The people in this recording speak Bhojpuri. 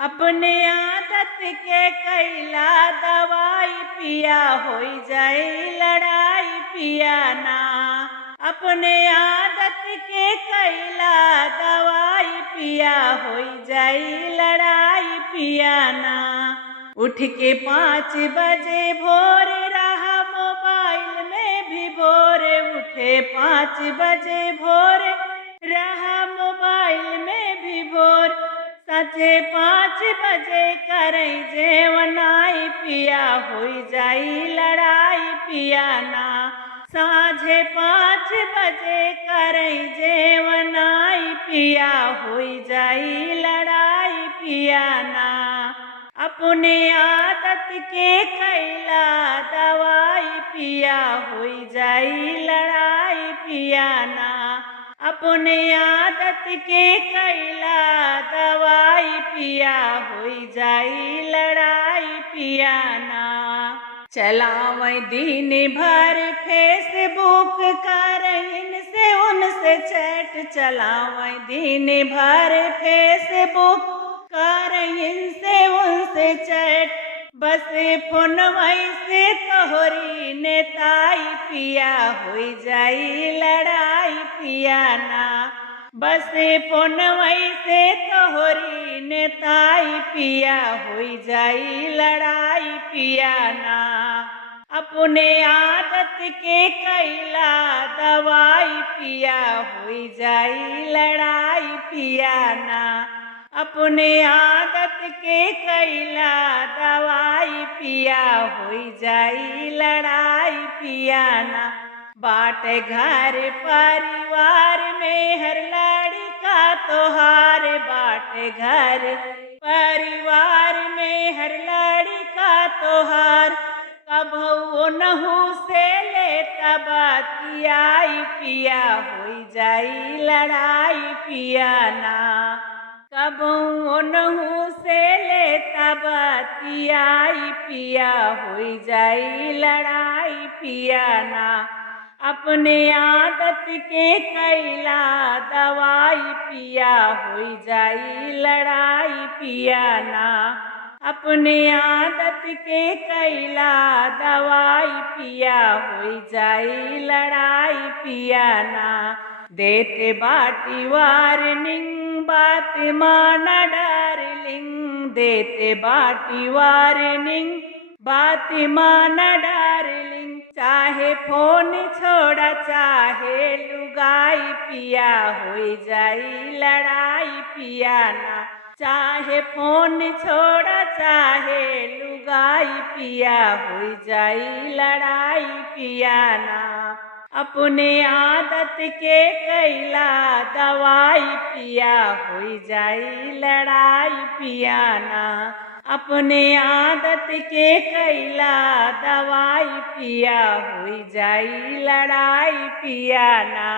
अपने आदत के कैला दवाई पिया होई जाए लड़ाई पिया ना। अपने आदत के कैला दवाई पिया होई जाए लड़ाई पिया ना। उठ के 5 बजे भोर रहा मोबाइल में भी भोर। उठे 5 बजे भोर रहा मोबाइल में भी भोर। सचे 5 बजे करई जेवनाई पिया होई जाई लड़ाई पिया ना। साझे 5 बजे करई जेवनाई पिया होई जाई लड़ाई पिया ना। अपने आदत के कैला दवाई पिया होई जाई लड़ाई पिया ना। अपने आदत के कैला दवाई पिया होई जाई लड़ाई पिया ना। चलावै दिन भर फेसबुक कर इनसे उनसे चैट। चलावै दिन भर फेसबुक कर इनसे उनसे चैट। बस फोनवै से तोहरी नेताई पिया होई जाई लड़ाई पिया ना। बस फोनवै से तोहरी नेताई पिया होई जाई लड़ाई पिया ना। अपने आदत के कैला दवाई पिया होई जाई लड़ाई पिया ना। अपने आदत के कैला दवाई पिया होई जाई लड़ाई पिया ना। बाट घर परिवार में हर लड़का तोहार। बाट घर परिवार में हर लड़का तोहार। कभू नहू से ले तबतियाई पिया होई जाई लड़ाई पिया ना। कबू नहू से ले तबतियाई पिया होई जाई लड़ाई पिया ना। अपने आदत के कैला दवाई पिया होई जाई लड़ाई पिया ना। अपने आदत के कैला दवाई पिया होई जाई लड़ाई पिया ना। देते बाटी वार्निंग बात माना डार्लिंग। देते बाटी वार्निंग बात माना डार्लिंग। चाहे फोन छोड़ा चाहे लुगाई पिया होई जाई लड़ाई पिया ना। चाहे फोन छोड़ा चाहे लुगाई पिया होई जाई लड़ाई पिया ना। अपने आदत के कैला दवाई पिया होई जाई लड़ाई पिया ना। अपने आदत के कैला दवाई पिया होई जाई लड़ाई पिया ना।